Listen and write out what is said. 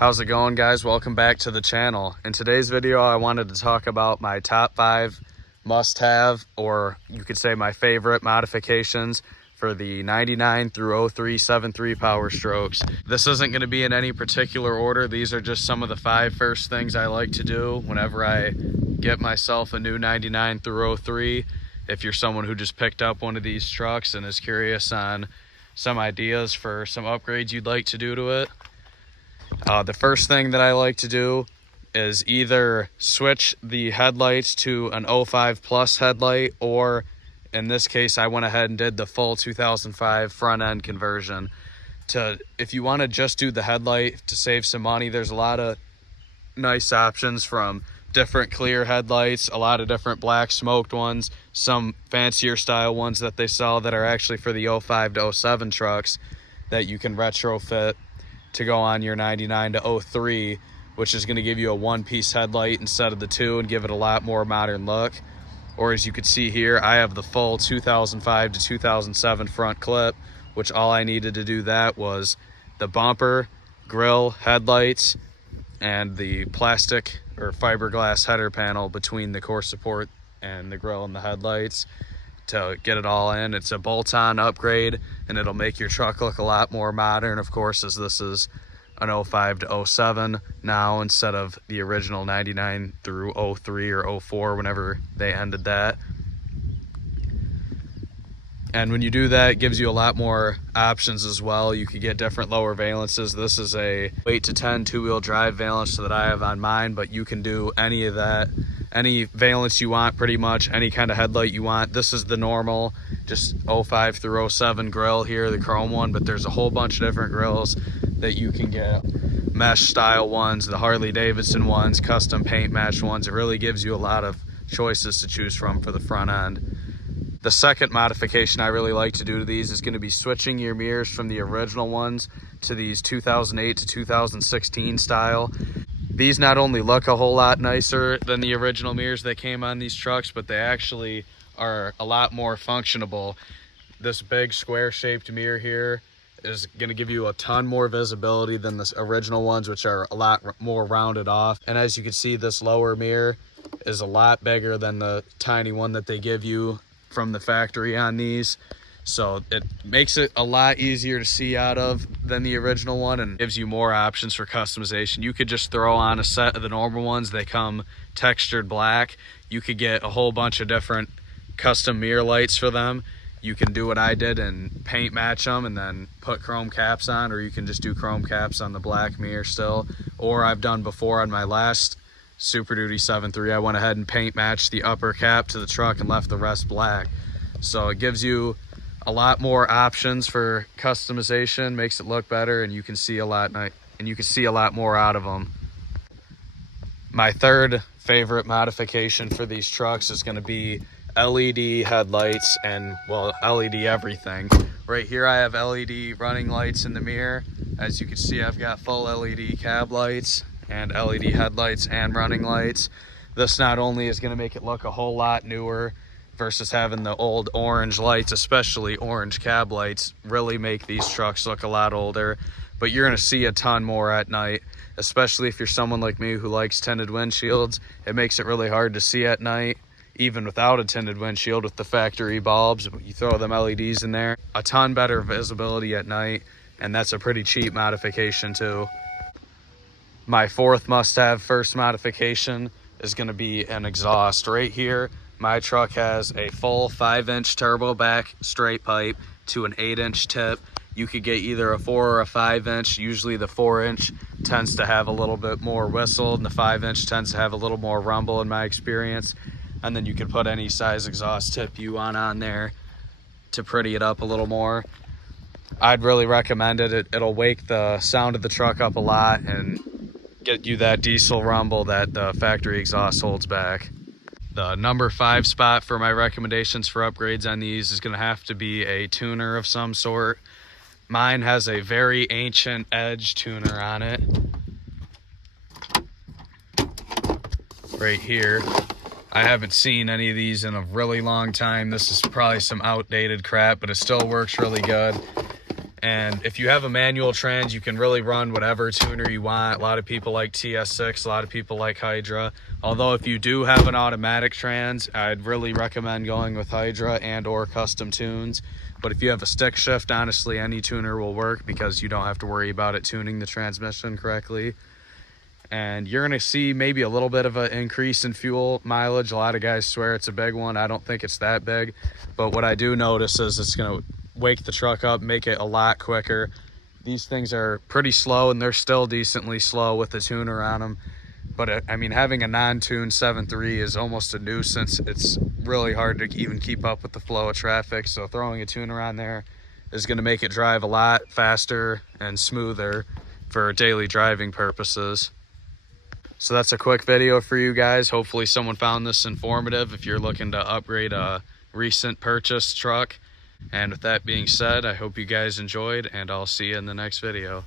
How's it going, guys? Welcome back to the channel. In today's video, I wanted to talk about my top 5 must-have, or you could say my favorite modifications for the 99 through 03 7.3 Powerstrokes. This isn't going to be in any particular order. These are just some of the 5 first things I like to do whenever I get myself a new 99 through 03. If you're someone who just picked up one of these trucks and is curious on some ideas for some upgrades you'd like to do to it. The first thing that I like to do is either switch the headlights to an 05 Plus headlight, or in this case, I went ahead and did the full 2005 front end conversion. If you want to just do the headlight to save some money, there's a lot of nice options, from different clear headlights, a lot of different black smoked ones, some fancier style ones that they sell that are actually for the 05 to 07 trucks that you can retrofit to go on your 99 to 03, which is going to give you a one-piece headlight instead of the 2 and give it a lot more modern look. Or as you can see here, I have the full 2005 to 2007 front clip, which all I needed to do that was the bumper, grille, headlights, and the plastic or fiberglass header panel between the core support and the grille and the headlights to get it all in. It's a bolt-on upgrade, and it'll make your truck look a lot more modern, of course, as this is an 05 to 07 now instead of the original 99 through 03 or 04 whenever they ended that. And when you do that, it gives you a lot more options as well. You could get different lower valences. This is a 8 to 10 two-wheel drive valence that I have on mine, but you can do any of that, any valence you want, pretty much any kind of headlight you want. This is the normal, just 05 through 07 grill here, the chrome one, but there's a whole bunch of different grills that you can get. Mesh style ones, the Harley Davidson ones, custom paint match ones. It really gives you a lot of choices to choose from for the front end. The second modification I really like to do to these is going to be switching your mirrors from the original ones to these 2008 to 2016 style. These not only look a whole lot nicer than the original mirrors that came on these trucks, but they actually are a lot more functionable. This big square shaped mirror here is going to give you a ton more visibility than the original ones, which are a lot more rounded off. And as you can see, this lower mirror is a lot bigger than the tiny one that they give you from the factory on these, so it makes it a lot easier to see out of than the original one and gives you more options for customization. You could just throw on a set of the normal ones. They come textured black. You could get a whole bunch of different custom mirror lights for them. You can do what I did and paint match them and then put chrome caps on, or you can just do chrome caps on the black mirror still. Or I've done before on my last Super Duty 7.3, I went ahead and paint matched the upper cap to the truck and left the rest black. So it gives you a lot more options for customization, makes it look better, and you can see a lot more out of them. My third favorite modification for these trucks is going to be LED headlights and, well, LED everything. Right here I have LED running lights in the mirror. As you can see, I've got full LED cab lights and LED headlights and running lights. This not only is going to make it look a whole lot newer versus having the old orange lights, especially orange cab lights really make these trucks look a lot older, but you're going to see a ton more at night, especially if you're someone like me who likes tinted windshields. It makes it really hard to see at night, even without a tinted windshield with the factory bulbs. You throw them LEDs in there, a ton better visibility at night, and that's a pretty cheap modification too. My fourth must-have first modification is going to be an exhaust. Right here, my truck has a full 5-inch turbo back straight pipe to an 8-inch tip. You could get either a 4 or a 5-inch. Usually the 4-inch tends to have a little bit more whistle, and the 5-inch tends to have a little more rumble in my experience. And then you can put any size exhaust tip you want on there to pretty it up a little more. I'd really recommend it. It'll wake the sound of the truck up a lot and get you that diesel rumble that the factory exhaust holds back. The number 5 spot for my recommendations for upgrades on these is going to have to be a tuner of some sort. Mine has a very ancient edge tuner on it. Right here. I haven't seen any of these in a really long time. This is probably some outdated crap, but it still works really good. And if you have a manual trans, you can really run whatever tuner you want. A lot of people like TS6, a lot of people like Hydra. Although if you do have an automatic trans, I'd really recommend going with Hydra and or custom tunes. But if you have a stick shift, honestly, any tuner will work because you don't have to worry about it tuning the transmission correctly. And you're going to see maybe a little bit of an increase in fuel mileage. A lot of guys swear it's a big one. I don't think it's that big. But what I do notice is it's going to wake the truck up, make it a lot quicker. These things are pretty slow, and they're still decently slow with the tuner on them. But I mean, having a non-tuned 7.3 is almost a nuisance. It's really hard to even keep up with the flow of traffic. So throwing a tuner on there is going to make it drive a lot faster and smoother for daily driving purposes. So that's a quick video for you guys. Hopefully someone found this informative if you're looking to upgrade a recent purchased truck. And with that being said, I hope you guys enjoyed, and I'll see you in the next video.